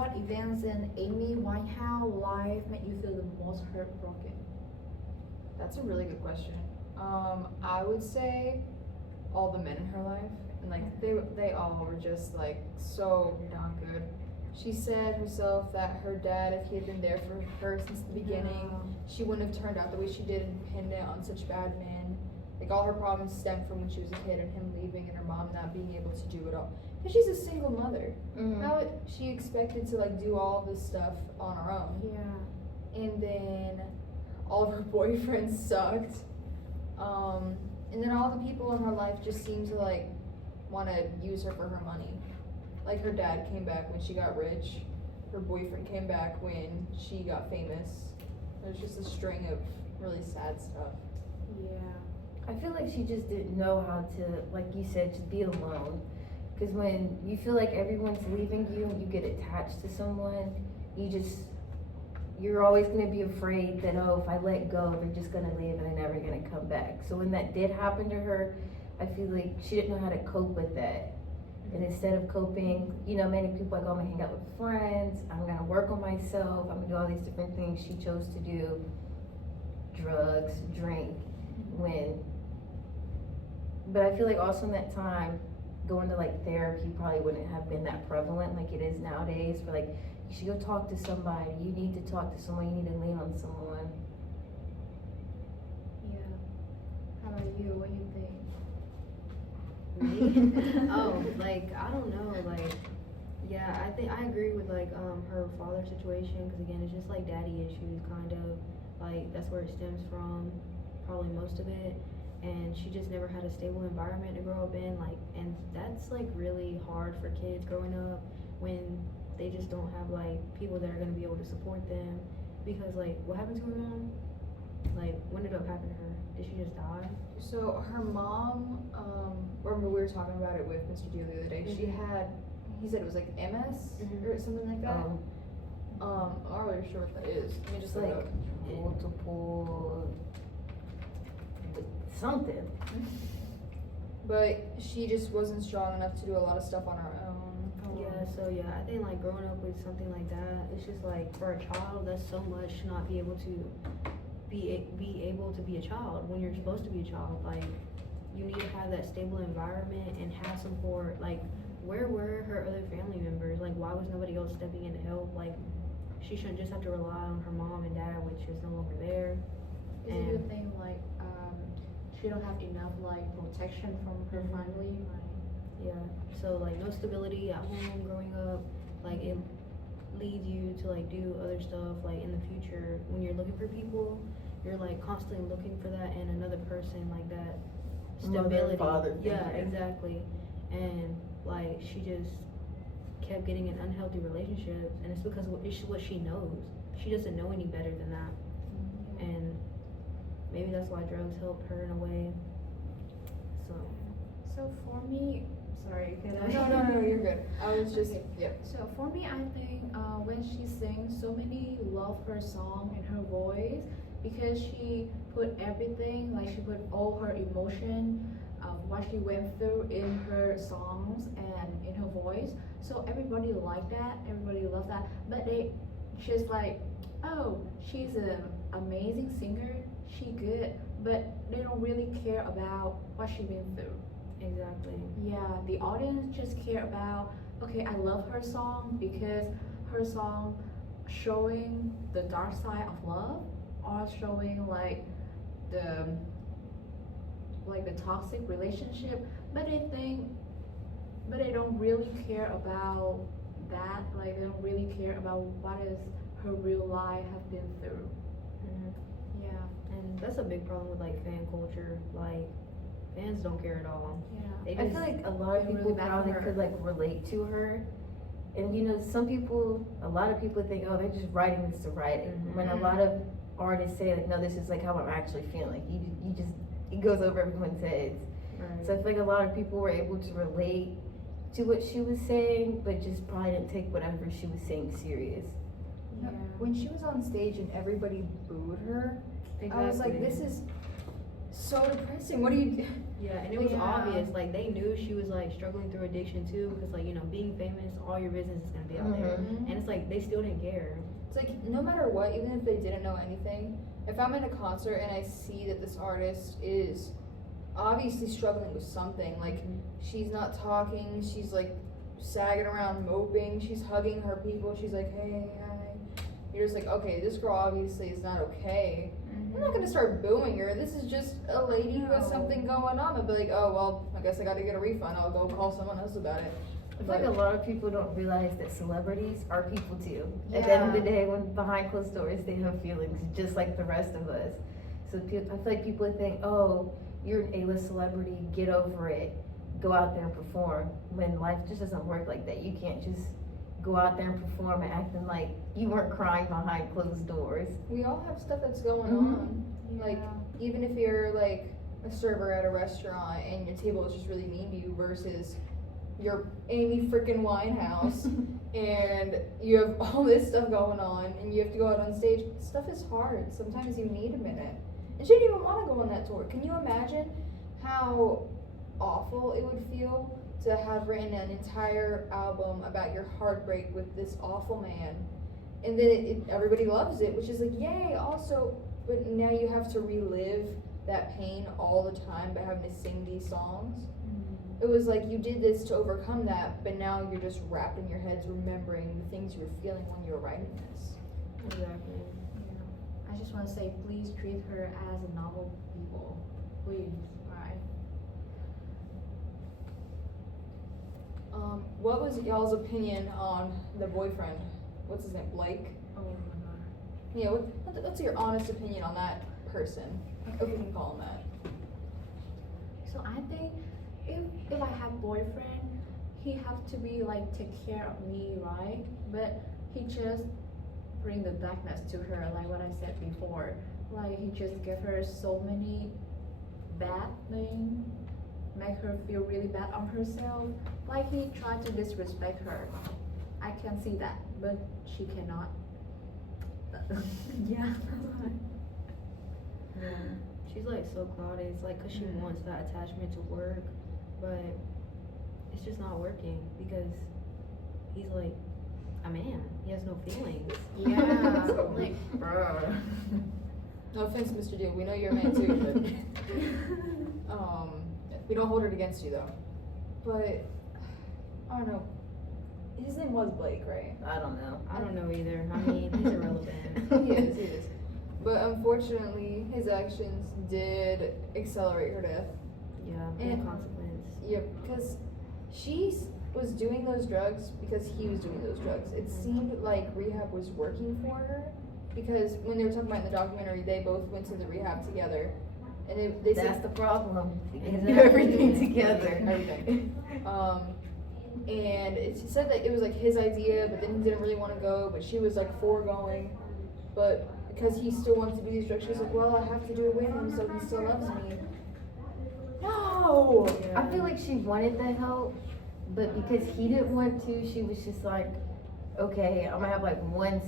what events in Amy Winehouse life made you feel the most heartbroken? That's a really good question. I would say all the men in her life, and like they all were just like so not good. She said herself that her dad, if he had been there for her since the beginning, she wouldn't have turned out the way she did and pinned it on such bad men. Like all her problems stemmed from when she was a kid and him leaving and her mom not being able to do it all. Because she's a single mother. How she expected to like do all of this stuff on her own. Yeah. And then all of her boyfriends sucked. And then all the people in her life just seemed to like want to use her for her money. Like her dad came back when she got rich. Her boyfriend came back when she got famous. There's just a string of really sad stuff. Yeah. I feel like she just didn't know how to, like you said, just be alone. Because when you feel like everyone's leaving you and you get attached to someone, you're always going to be afraid that, oh, if I let go, they're just going to leave and they're never going to come back. So when that did happen to her, I feel like she didn't know how to cope with that. And instead of coping, many people like, oh, I'm going to hang out with friends, I'm going to work on myself, I'm going to do all these different things. She chose to do drugs, drink, but I feel like also in that time, going to like therapy probably wouldn't have been that prevalent like it is nowadays. But like, you should go talk to somebody. You need to talk to someone. You need to lean on someone. Yeah. How about you? What do you think? Me? Oh, like I don't know, like yeah, I think I agree with like her father situation because again, it's just like daddy issues, kind of like that's where it stems from, probably most of it. And she just never had a stable environment to grow up in, like, and that's like really hard for kids growing up when they just don't have like people that are gonna be able to support them. Because like, what happened to her mom? Like, what ended up happening to her? Did she just die? So her mom, remember we were talking about it with Mr. Deal the other day. He said it was like MS or something like that. I'm not really sure what that is. Let me just look it up. Multiple something. But she just wasn't strong enough to do a lot of stuff on her own. Yeah, so yeah, I think like growing up with something like that, it's just like for a child, that's so much to not be able to be able to be a child when you're supposed to be a child. Like, you need to have that stable environment and have support. Like, where were her other family members? Like, why was nobody else stepping in to help? Like, she shouldn't just have to rely on her mom and dad, which is no longer there. Is it a thing like she don't have enough like protection from her family? Yeah, so like no stability at home growing up, like it leads you to like do other stuff like in the future when you're looking for people, you're like constantly looking for that in another person, like that stability. Mother, father yeah, figure. exactly. And like she just kept getting in unhealthy relationships, and it's because it's what she knows. She doesn't know any better than that. And maybe that's why drugs helped her in a way. So for me, sorry, can I? No, you're good. I was just, Okay. yeah. So for me, I think when she sings, so many love her song and her voice because she put everything, like she put all her emotion of what she went through in her songs and in her voice. So everybody liked that, everybody loved that. But they just like, oh, she's an amazing singer, she good, but they don't really care about what she been through. Exactly. Yeah, the audience just care about, okay, I love her song because her song showing the dark side of love or showing like the toxic relationship, but they don't really care about that, like they don't really care about what is her real life have been through. Yeah. And that's a big problem with like fan culture. Like, fans don't care at all. Yeah. They I just, feel like a lot of feel people really bad for probably her. could like relate to her. And a lot of people think, oh, they're just writing this to write it. When a lot of artists say like, no, this is like how I'm actually feeling. It goes over everyone's heads. right. So I feel like a lot of people were able to relate to what she was saying, but just probably didn't take whatever she was saying serious. When she was on stage and everybody booed her, I was like, this is so depressing. What do you do? Yeah, and it was Yeah. obvious. Like they knew she was like struggling through addiction too, because like being famous, all your business is gonna be out there, Mm-hmm. and it's like they still didn't care. It's like no matter what, even if they didn't know anything, if I'm in a concert and I see that this artist is obviously struggling with something, like she's not talking, she's like sagging around moping, she's hugging her people, she's like, hey, hi. You're just like, okay, this girl obviously is not okay. I'm not gonna start booing her. This is just a lady who has No. something going on. I'll be like, oh well, I guess I gotta get a refund. I'll go call someone else about it. I feel like a lot of people don't realize that celebrities are people too. At the end of the day, when behind closed doors, they have feelings just like the rest of us. So I feel like people think, oh, you're an A-list celebrity, get over it, go out there and perform. When life just doesn't work like that. You can't just go out there and perform and acting like you weren't crying behind closed doors. We all have stuff that's going Mhm. on. Like even if you're like a server at a restaurant and your table is just really mean to you versus you're Amy freaking Winehouse and you have all this stuff going on and you have to go out on stage. Stuff is hard. Sometimes you need a minute. And she didn't even want to go on that tour. Can you imagine how awful it would feel to have written an entire album about your heartbreak with this awful man, and then everybody loves it, which is like yay. Also, but now you have to relive that pain all the time by having to sing these songs. It was like you did this to overcome that, but now you're just wrapped in your heads remembering the things you were feeling when you were writing this. Exactly. I just want to say, please treat her as a normal people, please. Right? What was y'all's opinion on the boyfriend? What's his name? Blake? Oh my god. Yeah, what's your honest opinion on that person? If we can call him that. So I think if I have boyfriend, he have to be like take care of me, right? But he just bring the darkness to her, like what I said before. Like he just give her so many bad things, make her feel really bad on herself. Like he tried to disrespect her. I can see that, but she cannot. Yeah. Yeah. She's like so clouded. It's like because she wants that attachment to work, but it's just not working because he's like a man. He has no feelings. Yeah. So, Like, bruh. No offense, Mr. Deal. We know you're a man too, but we don't hold it against you though. But I don't know. His name was Blake, right? I don't know. I don't know either. I mean, he's irrelevant. He is. But unfortunately, his actions did accelerate her death. Yeah, And- no consequence. Yep, because she was doing those drugs because he was doing those drugs. It seemed like rehab was working for her because when they were talking about in the documentary, they both went to the rehab together. And they That's said the problem. You can do Exactly. everything together. everything. And it said that it was like his idea, but then he didn't really want to go, but she was like foregoing. But because he still wants to do these drugs, she's like, well, I have to do it with him so he still loves me. No! I feel like she wanted the help, but because he didn't want to, she was just like, okay, I'm gonna have like one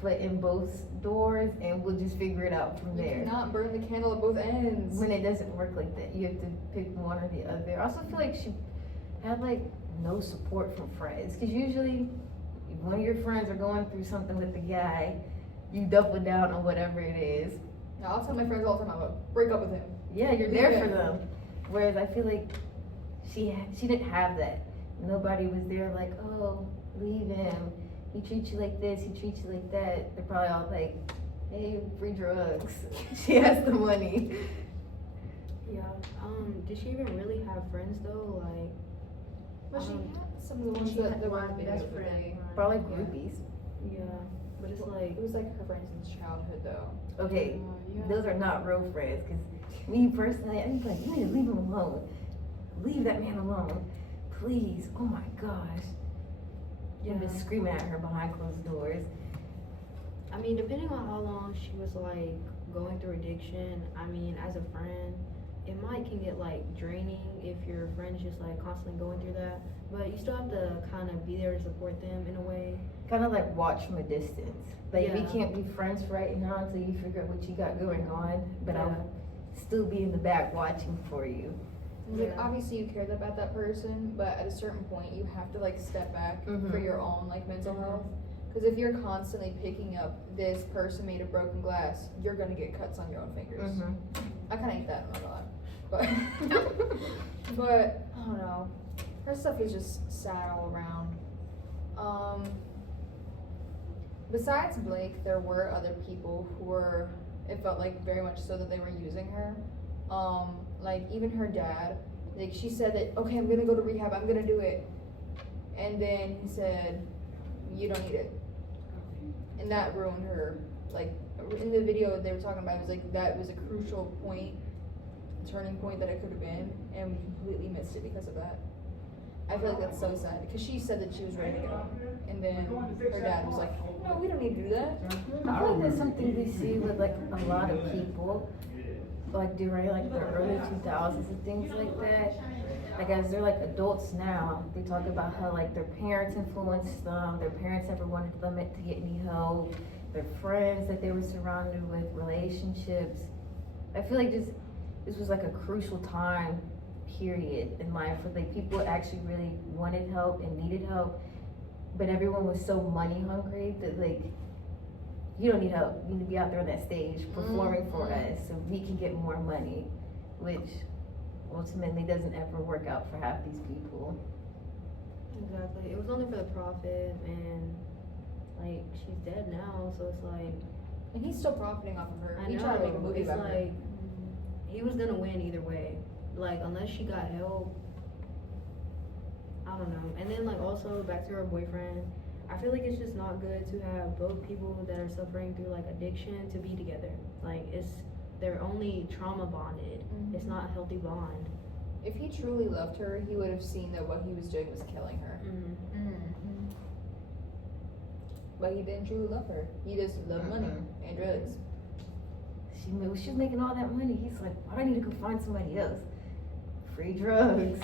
foot in both doors and we'll just figure it out from You there. cannot burn the candle at both ends. When it doesn't work like that, you have to pick one or the other. I also feel like she had like no support from friends, because usually if one of your friends are going through something with the guy, you double down on whatever it is. Now, I'll tell my friends all the time, I'm gonna break up with him. Yeah, you're there for Yeah. them. Whereas I feel like she didn't have that. Nobody was there like, oh, leave him. He treats you like this, he treats you like that. They're probably all like, hey, free drugs. She has the money. Yeah. Did she even really have friends though? Like, But she Um, had some of the ones She that had were one in the best video friend. today. Probably groupies. yeah. But it's like, It was like her friends since childhood, though. Okay, Yeah. those are not real friends. Because me personally, I'm like, you need to leave him alone. Leave that man alone. Please. Oh my gosh. You're just screaming at her behind closed doors. I mean, depending on how long she was like going through addiction, I mean, as a friend, it might can get like draining if your friend's just like constantly going through that. But you still have to kind of be there to support them in a way. Kind of like watch from a distance. Like we Yeah. can't be friends right now until you figure out what you got going on. But Yeah. still be in the back watching for you. Like, Yeah. obviously you care about that person, but at a certain point you have to like step back Mhm. for your own like mental health. Because if you're constantly picking up this person made of broken glass, you're gonna get cuts on your own fingers. I kind of hate that, I'm not gonna lie. But I don't know. Her stuff is just sad all around. Besides Blake, there were other people who were. It felt like very much so that they were using her. Like even her dad. Like she said that, okay, I'm gonna go to rehab. I'm gonna do it. And then he said, you don't need it. And that ruined her. Like in the video they were talking about, it was like that was a crucial point, turning point that it could have been, and we completely missed it because of that. I feel like that's so sad because she said that she was ready to go, and then her dad was like, no, we don't need to do that. I feel like that's something we see with like a lot of people, like during like the early 2000s and things like that. Like as they're like adults now, they talk about how like their parents influenced them, their parents never wanted them to get any help, their friends that they were surrounded with, relationships. I feel like this was like a crucial time period in life where like people actually really wanted help and needed help, but everyone was so money hungry that like, you don't need help, you need to be out there on that stage performing for us so we can get more money, which ultimately doesn't ever work out for half these people. Exactly. It was only for the profit, and like she's dead now, so it's like And he's still profiting off of her. I He know. tried to make a movie It's about her. like he was gonna win either way. Like unless she got help, I don't know. And then like also back to her boyfriend, I feel like it's just not good to have both people that are suffering through like addiction to be together. Like they're only trauma bonded. It's not a healthy bond. If he truly loved her, he would have seen that what he was doing was killing her. But he didn't truly love her. He just loved money and drugs. She was making all that money. He's like, why do I need to go find somebody else? Free drugs.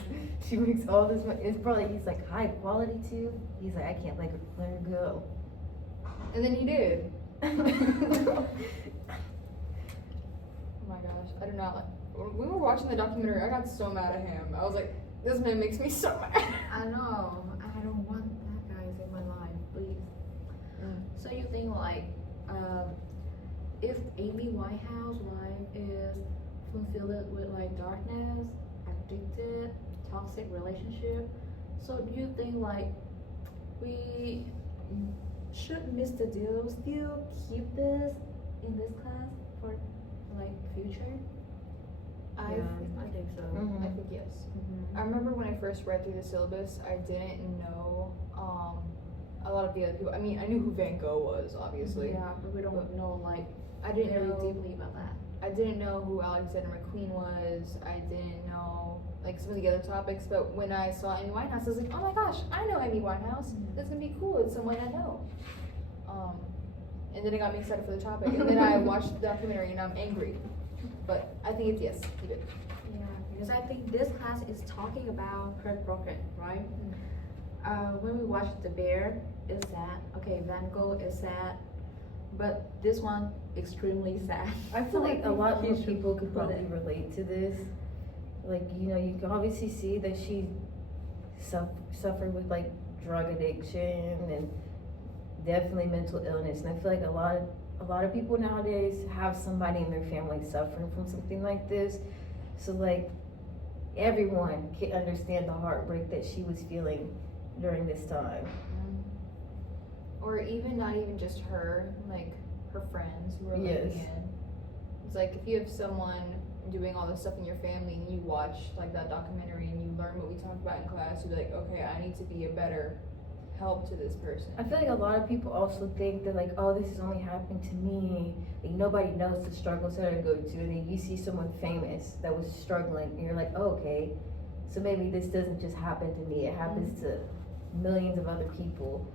She makes all this money. It's probably, he's like, high quality too. He's like, I can't let her go. And then he did. Oh my gosh, I do not like. When we were watching the documentary, I got so mad at him. I was like, this man makes me so mad. I know. I don't want that guys in my life, please. So you think like, if Amy Winehouse life is fulfilled with like darkness, addicted, toxic relationship, so do you think like we should Mr. Deal still keep this in this class for like future? I think so. I think yes. I remember when I first read through the syllabus, I didn't know a lot of the other people. I mean, I knew who Van Gogh was, obviously. Yeah, but we don't know like I didn't very know. deeply about that. I didn't know who Alexander McQueen was. I didn't know like some of the other topics. But when I saw Amy Winehouse, I was like, oh my gosh, I know Amy Winehouse. That's gonna be cool. It's someone I know. And then it got me excited for the topic. And then I watched the documentary, and I'm angry. But I think it's yes, keep it. Yeah, because I think this class is talking about heartbroken, right? When we watch The Bear, it's sad. Okay, Van Gogh is sad, but this one extremely sad. I feel like a lot more He should people could put probably it. relate to this. Like, you know, you can obviously see that she suffered with like drug addiction and definitely mental illness. And I feel like a lot of people nowadays have somebody in their family suffering from something like this. So like everyone can understand the heartbreak that she was feeling during this time. Or even not even just her, like her friends who are living Yes. in. It's like if you have someone doing all this stuff in your family and you watch like that documentary and you learn what we talked about in class, you're like, okay, I need to be a better help to this person. I feel like a lot of people also think that like, oh, this is only happening to me. Like, nobody knows the struggles that I go to, and then you see someone famous that was struggling, and you're like, oh, okay, so maybe this doesn't just happen to me. It happens to millions of other people.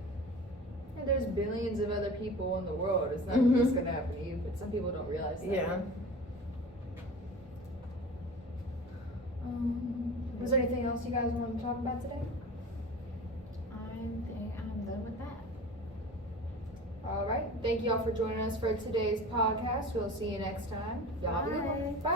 And there's billions of other people in the world. It's not just gonna happen to you, but some people don't realize that. Yeah. Was there anything else you guys wanted to talk about today? I think I'm done with that. All right. Thank you all for joining us for today's podcast. We'll see you next time. Y'all have a good one. Bye.